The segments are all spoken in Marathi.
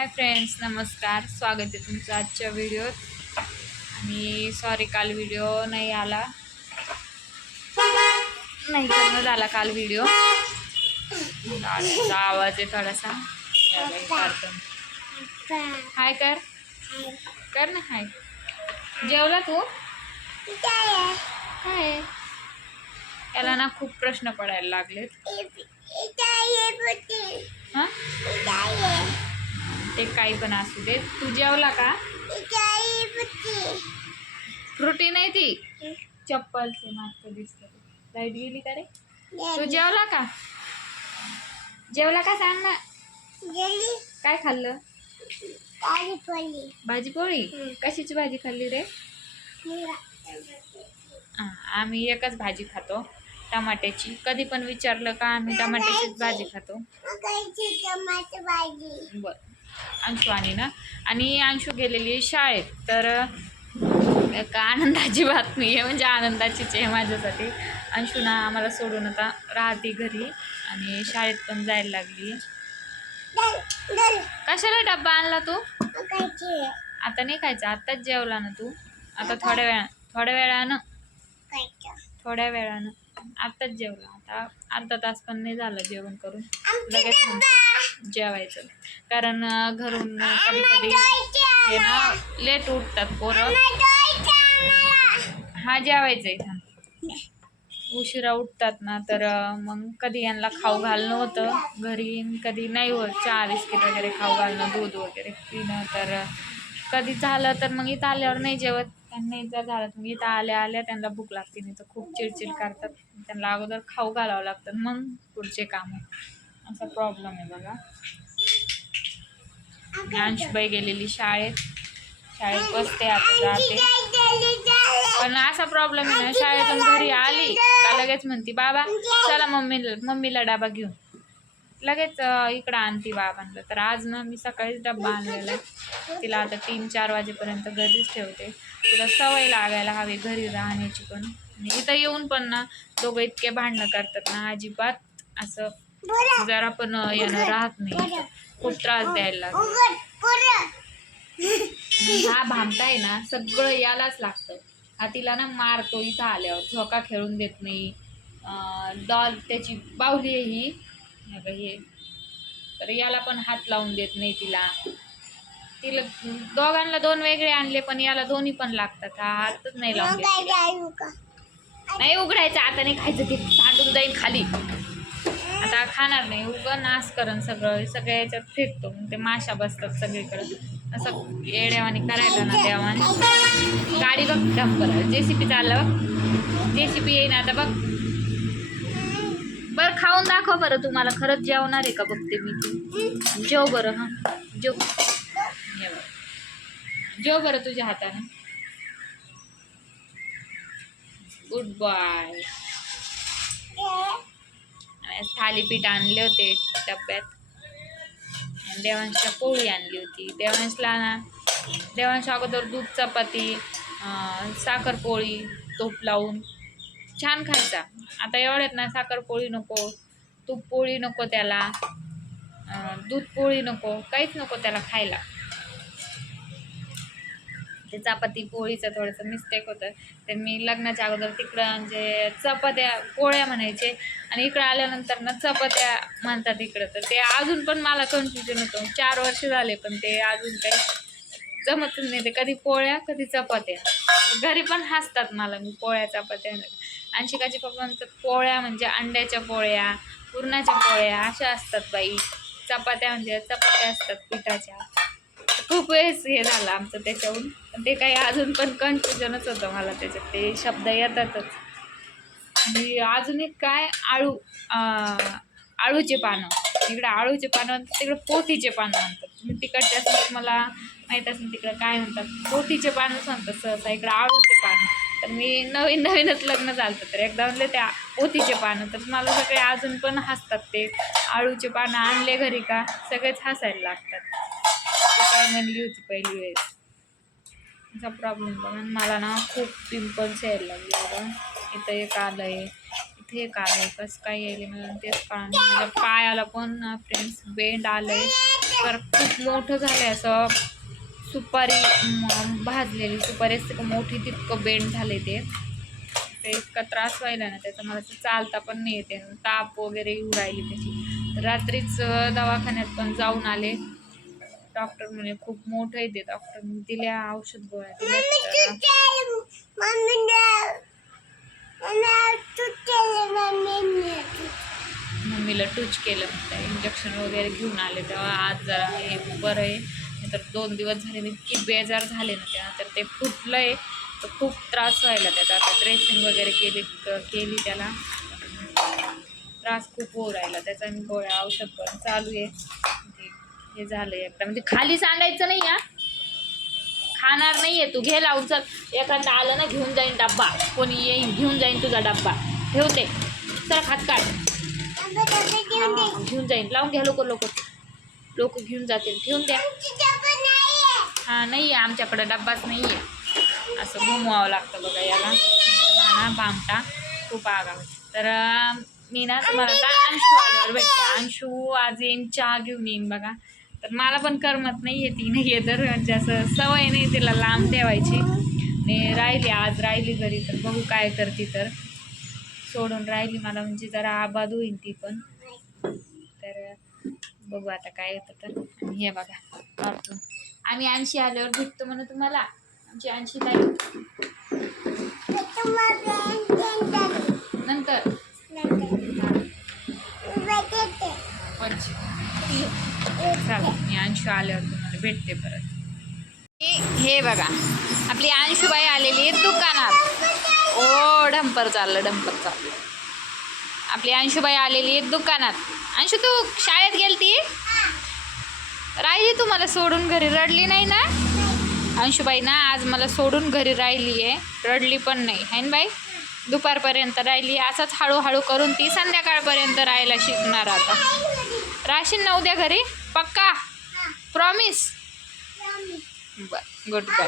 हाय फ्रेंड्स नमस्कार. स्वागत आहे तुमचं आजच्या व्हिडिओत. आणि सॉरी काल व्हिडिओ नाही आला. नाही करणं झाला काल व्हिडिओ. गाडीचा आवाज आहे थोडासा. याला हे काढतो. हाय कर. कर ना हाय. जेवला तू? काय याला ना खूप प्रश्न पडायला लागलेत. हां? ते काही पण असू दे. तू जेवला का? फ्रुटी नाही ती? चप्पलचे मागचं दिसत. लाइट गेली का रे? तू जेवला का? जेवला का सांग ना. काय खाल्लं? भाजी पोळी. कशाची भाजी खाल्ली रे? आम्ही एकच भाजी खातो टमाट्याची. कधी पण विचारलं का आम्ही टमाट्याचीच भाजी खातो? बर. अंशू आणि ना. आणि अंशू गेलेली आहे शाळेत. तर एक आनंदाची बातमी आहे म्हणजे आनंदाचीच आहे माझ्यासाठी. अंशू ना आम्हाला सोडून आता राहते घरी आणि शाळेत पण जायला लागली. कशाला डब्बा आणला तू? आता नाही खायचं आत्ताच जेवला ना तू. आता थोड्या वेळा थोड्या वेळानं. थोड्या वेळानं. आत्ताच जेवला. आता अर्धा तास पण नाही झालं जेवण करून. लगेच म्हणतो जेवायचं. कारण घरून कधी कधी हे ना लेट उठतात पोरं. हा जेवायचं इथं उशिरा उठतात ना तर मग कधी यांना खाऊ घालणं होतं. घरी कधी नाही होत चहा बिस्किट वगैरे खाऊ घालणं दूध वगैरे पिणं तर कधी झालं तर मग इथं आल्यावर नाही जेवत. त्यांना जर झालं इथं आल्या आल्या त्यांना भूक लागते नाही तर खूप चिडचिड करतात. त्यांना अगोदर खाऊ घालावं लागतं मग पुढचे काम. असा प्रॉब्लेम आहे बघा. अंशबाई गेलेली शाळेत. शाळेत बसते आता जाते. पण असा प्रॉब्लेम आहे ना शाळेतून घरी आली का लगेच म्हणती बाबा चला मम्मीला मम्मीला डबा घेऊन. लगेच इकडं आणती बाबांना. तर आज ना मी सकाळीच डब्बा आणलेला आहे. तिला आता तीन चार वाजेपर्यंत घरीच ठेवते. तिला सवय लागायला हवी घरी राहण्याची पण. आणि इथं येऊन पण ना दोघं इतके भांडणं करतात ना अजिबात असं जरा पण येणं राहत नाही. खूप त्रास द्यायला लागतो. हा भामटा आहे ना सगळं यालाच लागतं. हा तिला ना मारतो इथं आल्यावर. झोका खेळून देत नाही. डॉल त्याची बाहुली आहे ही. हे हे. तर याला पण हात लावून देत नाही तिला. तिला दोघांना दोन वेगळे आणले पण याला दोन्ही पण लागतात. हा हातच नाही लावून देत तिला. नाही उघडायचं आता नाही खायचं ते सांडून जाईल खाली. आता खाणार नाही उगं नाश करण सगळं सगळ्या याच्यात फिरतो. मग ते माशा बसतात सगळीकडं. असं येड्यावानी करायला ना देवाने. गाडी बघ डंपर जे सी पी चाललं बघ. जे सी पी येईन आता बघ. खाऊन दाखव बरं तुम्हाला. खरंच जेवणार आहे का बघते मी जेव बरं हां. जेव. जेव बरं तुझ्या हाताने. गुड बाय थालीपीठ आणले होते डब्यात. देवांशला पोळी आणली होती. देवांशला ना देवांश अगोदर दूध चपाती साखरपोळी साखर पोळी तूप लावून. छान खायचा. आता एवढ्यात ना साखरपोळी नको तूप पोळी नको त्याला दूध पोळी नको काहीच नको त्याला खायला. ते चपाती पोळीचं थोडंसं मिस्टेक होतं. ते मी लग्नाच्या अगोदर तिकडं म्हणजे चपात्या पोळ्या म्हणायचे. आणि इकडं आल्यानंतर ना चपात्या म्हणतात इकडं. तर ते अजून पण मला कन्फ्युजन होतं. चार वर्ष झाले पण ते अजून काही जमतच नाही. ते कधी पोळ्या कधी चपात्या. घरी पण हसतात मला मी पोळ्या चपात्या. आणि शिकाचे पप्पा म्हणतात पोळ्या म्हणजे अंड्याच्या पोळ्या पुरणाच्या पोळ्या अशा असतात बाई. चपात्या म्हणजे चपात्या असतात पिठाच्या. खूप वेळेस हे झालं आमचं त्याच्याहून. पण ते काही अजून पण कन्फ्युजनच होतं मला त्याच्यात. ते शब्द येतातच. आणि अजून एक काय? आळू. आळूचे पानं. इकडे आळूचे पानं म्हणतात तिकडे पोथीचे पानं म्हणतात. तुम्ही तिकडचे असं मला माहीत असेल तिकडं काय म्हणतात. पोथीचे पानंच म्हणतात सहसा. इकडं आळूचे पानं. तर मी नवीन नवीनच लग्न झालं होतं तर एकदा म्हणले त्या ओतीचे पानं तर मला सगळे अजून पण हसतात ते. आळूचे पानं आणले घरी का सगळेच हसायला लागतात. ते काय म्हणली होती पहिली वेळेस. असा प्रॉब्लेम बघा मला ना खूप पिंपल्स यायला लागले बघा. इथं एक आलं आहे इथे एक आलं आहे कसं काय यायले मला तेच कळा माझ्या पायाला पण फ्रेंड्स बेंड आलं आहे तर खूप मोठं झालं असं. सुपारी भाजलेली सुपारी असते का मोठी तितकं बेंड झाले ते. ते इतका त्रास व्हायला ना त्याचा मला चालता पण नाही येते ताप वगैरे येऊ राहिली त्याची. तर रात्रीच दवाखान्यात पण जाऊन आले. डॉक्टर म्हणे खूप मोठं आहे ते डॉक्टर. दिल्या औषध गोळ्या दिल्या मम्मीला टूच केलं इंजेक्शन वगैरे घेऊन आले तेव्हा. आज जरा हे बरं आहे. नाहीतर दोन दिवस झाले मी इतकी बेजार झाले ना तेव्हा तर ते फुटलं आहे तर खूप त्रास व्हायला त्याचा. आता ड्रेसिंग वगैरे केली केली त्याला. त्रास खूप होऊ राहिला त्याचा मी गोळ्या औषध पण चालू आहे. म्हणजे हे झालं आहे एकदा. म्हणजे खाली सांडायचं नाही या खाणार नाही आहे तू. घे लावून चल. एखादा आलं ना घेऊन जाईन डब्बा. कोणी येईन घेऊन जाईन तुझा डब्बा. ठेवते. चल खात काढ. हा, घेऊन जाईन. लावून घ्या लोक लोक लोक घेऊन जातील. ठेवून द्या. हा नाही आहे आमच्याकडं डब्बाच नाही आहे असं घुमवावं लागतं बघा याला. हा ना बामटा खूप आगाव. तर मी ना तुम्हाला आता अंशू आल्यावर भेटते. अंशू आज येईन चहा घेऊन येईन बघा. तर मला पण करमत नाही आहे ती नाही आहे तर म्हणजे असं सवय नाही तिला लांब ठेवायची. आणि राहिली आज राहिली घरी तर बघू काय करते तर. सोडून राहिली मला म्हणजे जरा आबाद होईन ती पण. तर बघू आता काय येतं तर. हे बघा कार्टून आम्ही ऐंशी आल्यावर भेटतो म्हणून तुम्हाला. आमची ऐंशी तारीख. नंतर. पंच मी अंशू आल्यावर तुम्हाला भेटते परत. हे बघा आपली अंशुबाई आलेली आहे दुकानात. ओ डंपर चाललं डंपर चाललं. आपली अंशुबाई आलेली आहे दुकानात. अंशू तू शाळेत गेलती? राहिली तू मला सोडून घरी? रडली नाही ना? अंशुबाई ना आज मला सोडून घरी राहिली आहे. रडली पण नाही. है ना बाई? दुपारपर्यंत राहिली असंच हळूहळू करून ती संध्याकाळपर्यंत राहायला शिकणार आता. राशीन ना उद्या घरी? पक्का? प्रॉमिस बर गुड बाय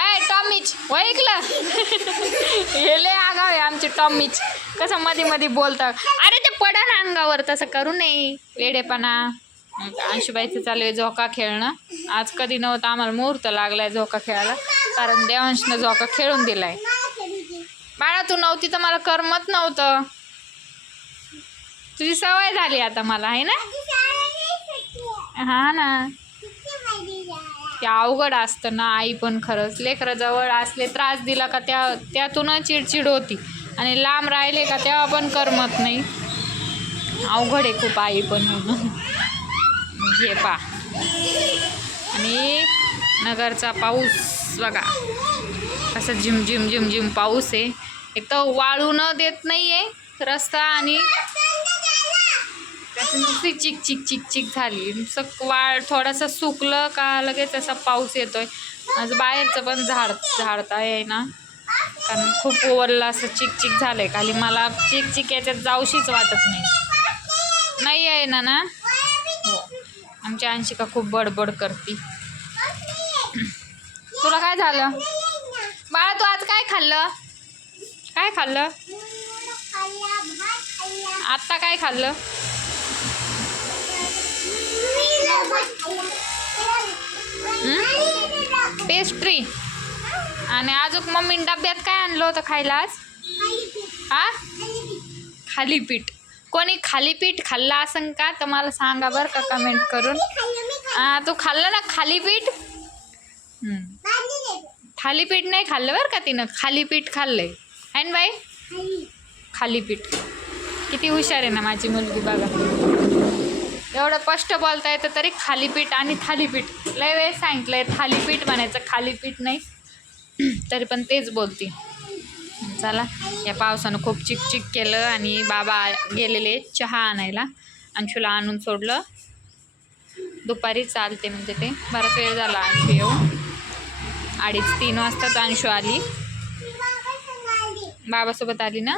आय टॉमीच ऐकलं? हे लय आगाव आहे आमची टॉमीच कसं मध्ये मध्ये बोलतात. अरे ते पडा ना अंगावर तसं करू नये. वेडेपणा. अंशुबाईचं चालू आहे झोका खेळणं. आज कधी नव्हतं आम्हाला मुहूर्त लागलाय झोका खेळायला. कारण देवांशनं झोका खेळून दिलाय. बाळा तू नव्हती तर मला करमत नव्हतं. तुझी सवय झाली आता मला आहे ना? हा ना. ते अवघड असतं ना आई पण खरंच. लेकरं जवळ असले त्रास दिला का त्या त्यातून चिडचिड होती. आणि लांब राहिले का तेव्हा पण करमत नाही. अवघड आहे खूप आई पण होणं. घे पा आणि नगरचा पाऊस बघा. असं झिम झिम झिम झिम पाऊस आहे. एक तर वाळू न देत नाही आहे रस्ता आणि नुसती चिक चिक चिक चिक झाली. नुसतं वाळ थोडासा सुकलं का लगेच असा पाऊस येतोय. माझं बाहेरचं पण झाड झाडता आहे ना. कारण खूप ओवरला असं चिक चिक झालंय. खाली मला चिक चिक याच्यात जाऊशीच वाटत नाही. नाही आहे ना ना? हो. आमची अंशिका खूप बडबड करते. तुला काय झालं? बाळा तू आज काय खाल्लं? काय खाल्लं? आत्ता काय खाल्लं? पेस्ट्री आणि अजून मम्मी डब्यात काय आणलं होतं खायला आज? हा खालीपीठ. कोणी खालीपीठ खाल्लं असं का? तर मला सांगा बरं का कमेंट करून. हा तू खाल्लं ना खालीपीठ? थालीपीठ नाही खाल्लं बरं का तिनं? खालीपीठ खाल्लंय. आहे ना बाई? खालीपीठ. किती हुशार आहे ना माझी मुलगी बघा. एवढं स्पष्ट बोलता येतं तरी खालीपीठ आणि थालीपीठ. लय वेळ सांगितलंय थालीपीठ म्हणायचं खालीपीठ नाही. तरी पण तेच बोलते. चला या पावसानं खूप चिकचिक केलं आणि बाबा गेलेले चहा आणायला. अंशूला आणून सोडलं. दुपारी चालते म्हणजे ते. बराच वेळ झाला अंशू येऊ अडीच तीन वाजताच अंशू आली. बाबासोबत आली ना?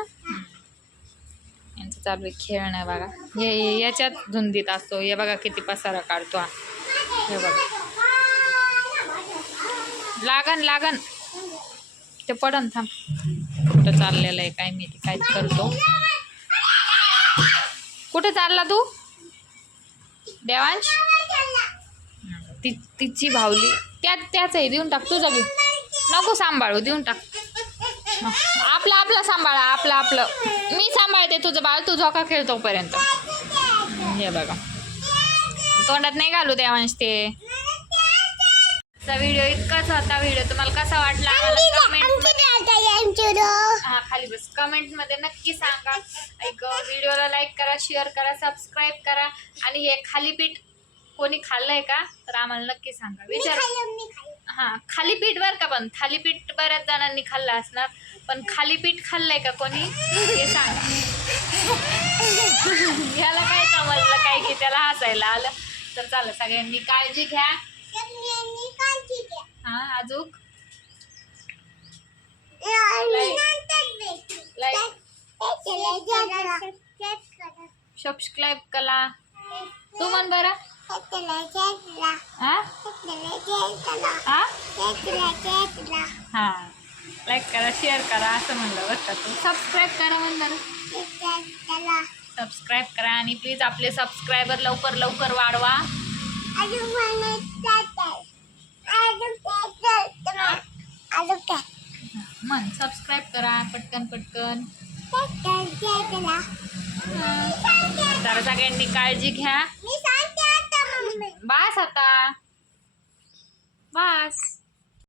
चालू आहे खेळणं बघा. हे याच्यात धुंदीत असतो. हे बघा किती पसारा काढतो हा. हे बघा. लागन लागन. ते पडन थांब. कुठं चाललेलं आहे काय मी काय करतो. कुठं चालला तू? देवांश? ती तिची भावली. त्यात त्याच आहे देऊन टाक. तुझा घे नको सांभाळू देऊन टाक. आपलं आपलं सांभाळा आपलं आपलं. मी सांभाळते तुझं बाळ तू झोका खेळ तोपर्यंत. हे बघा. तोंडात नाही घालू देवांश ते. व्हिडिओ इतकाच होता व्हिडिओ तुम्हाला कसा वाटला? कमेंट हा खाली बस. कमेंटमध्ये नक्की सांगा. एक व्हिडिओला लाईक करा शेअर करा सबस्क्राईब करा. आणि हे खाली पीठ कोणी खाल्लंय का? तर आम्हाला नक्की सांगा. विचार हा खाली पीठ बर का पण? थालीपीठ बऱ्याच जणांनी खाल्लं असणार. पण खाली पीठ खाल्लंय का कोणी? हे सांगा. याला काय समजलं काय की त्याला हसायला आलं? तर चालेल सगळ्यांनी काळजी घ्या. हा अजून? सबस्क्राईब करा. तू म्हण बरं. हा हा हा लाईक करा शेअर करा असं म्हणलं बरं का तू सबस्क्राईब करा म्हण बरं सबस्क्राईब करा आणि प्लीज आपले सबस्क्रायबर लवकर लवकर वाढवा. मन सबस्क्राईब करा पटकन पटकन तर सगळ्यांनी काळजी घ्या मी सांगते आता